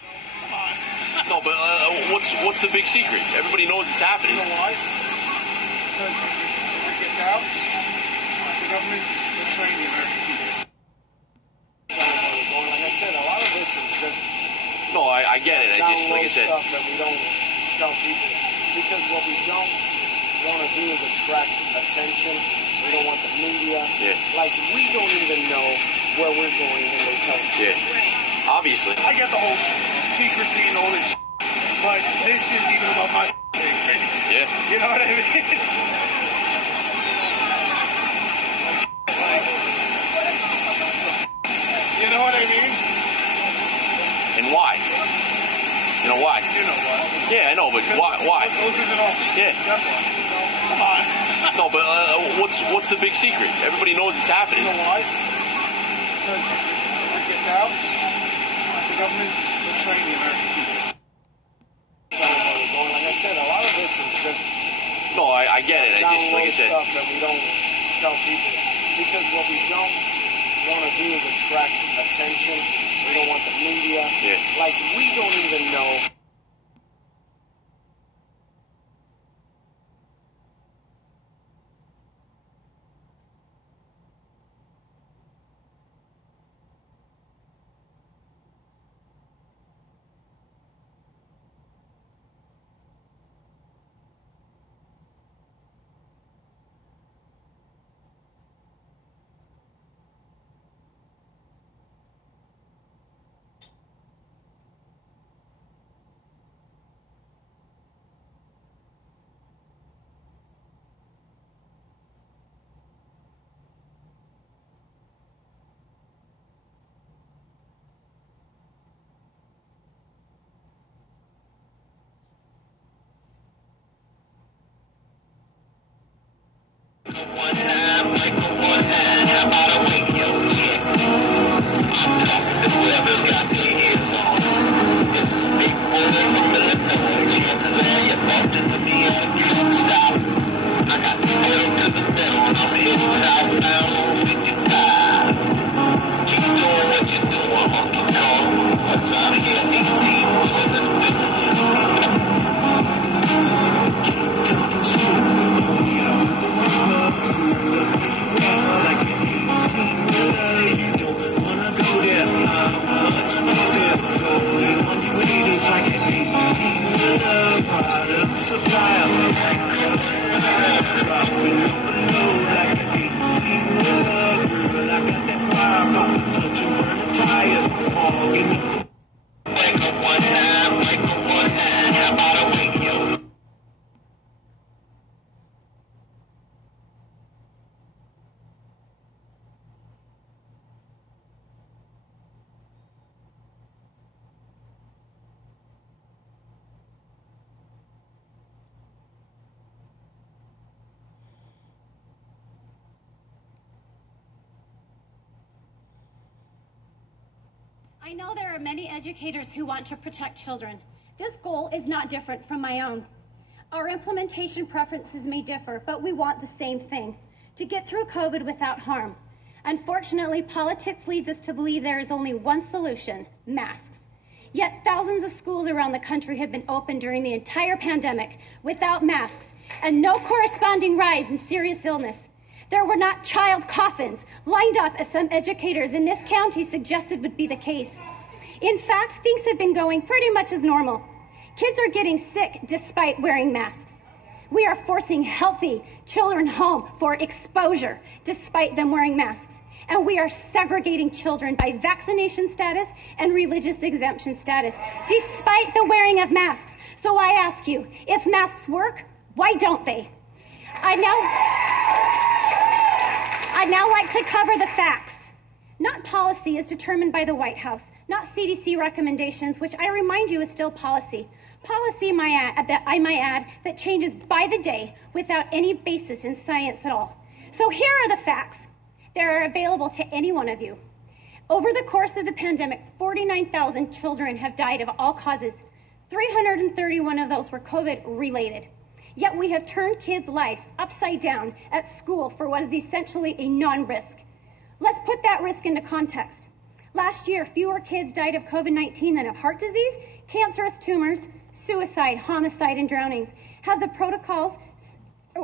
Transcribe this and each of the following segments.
Come on. No, but what's the big secret? Everybody knows it's happening. You know why? Because if it gets out, the government's betraying the American people. Like I said, a lot of this is just No, I get it. I just, like I said, stuff that we don't tell people because what we don't want to do is attract attention. We don't want the media. Yeah. Like we don't even know where we're going when they tell us. yeah, obviously. I get the whole secrecy and all this, but this is even about my thing. Yeah. You know what I mean? Like, you know what I mean? And why? You know why? You know what? Yeah, I know, but why? Those are the office. Yeah. That's why. Come on. No, but what's the big secret? Everybody knows it's happening. You know why? Because if it gets out, the government's betraying the American people. Like I said, a lot of this is just No, I get it. I just, like I said, stuff that we don't tell people because what we don't want to do is attract attention. We don't want the media. Yeah. Like we don't even know. One time, like one time, how about I wake your chick? I'm talking to whoever's got their ears on. This is big boy from Illinois. Chances are you're bumping to me at a truck stop. I got the pedal to the metal and I'm heading southbound on 55. Keep doing what you're doing, Honky Tonk. What's out here, 18 wheelers and wake up one time, how about I wake your I know there are many educators who want to protect children. This goal is not different from my own. Our implementation preferences may differ, but we want the same thing, to get through COVID without harm. Unfortunately, politics leads us to believe there is only one solution: masks. Yet thousands of schools around the country have been open during the entire pandemic without masks, and no corresponding rise in serious illness. There were not child coffins lined up as some educators in this county suggested would be the case. In fact, things have been going pretty much as normal. Kids are getting sick despite wearing masks. We are forcing healthy children home for exposure despite them wearing masks. And we are segregating children by vaccination status and religious exemption status despite the wearing of masks. So I ask you, if masks work, why don't they? I'd now like to cover the facts. Not policy is determined by the White House, not CDC recommendations, which I remind you is still policy. Policy, I might add, that changes by the day without any basis in science at all. So here are the facts. They are available to any one of you. Over the course of the pandemic, 49,000 children have died of all causes. 331 of those were COVID-related. Yet we have turned kids' lives upside down at school for what is essentially a non-risk. Let's put that risk into context. Last year, fewer kids died of COVID-19 than of heart disease, cancerous tumors, suicide, homicide, and drownings. Have the protocols,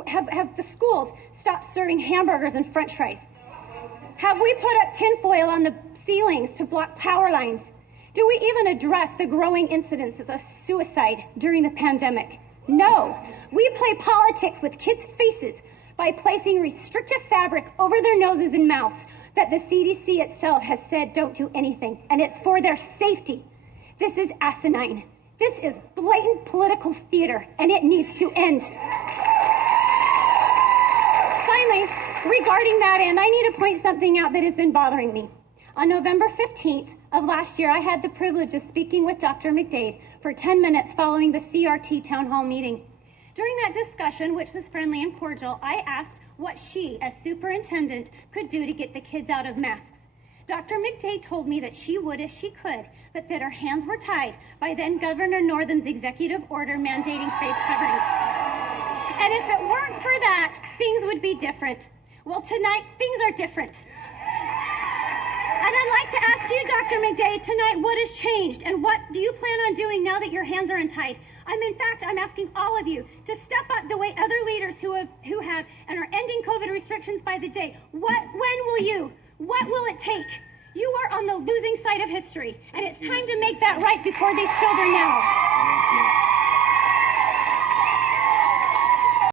have the schools stopped serving hamburgers and french fries? Have we put up tinfoil on the ceilings to block power lines? Do we even address the growing incidences of suicide during the pandemic? No. We play politics with kids' faces by placing restrictive fabric over their noses and mouths that the CDC itself has said don't do anything, and it's for their safety. This is asinine. This is blatant political theater, and it needs to end. Finally, regarding that end, I need to point something out that has been bothering me. On November 15th of last year, I had the privilege of speaking with Dr. McDade for 10 minutes following the CRT town hall meeting. During that discussion, which was friendly and cordial, I asked what she, as superintendent, could do to get the kids out of masks. Dr. McDade told me that she would if she could, but that her hands were tied by then Governor Northam's executive order mandating face coverings. And if it weren't for that, things would be different. Well, tonight, things are different. And I'd like to ask you, Dr. McDade, tonight, what has changed? And what do you plan on doing now that your hands are untied? I'm asking all of you to step up the way other leaders who have and are ending COVID restrictions by the day. When will you? What will it take? You are on the losing side of history, and it's time to make that right before these children now.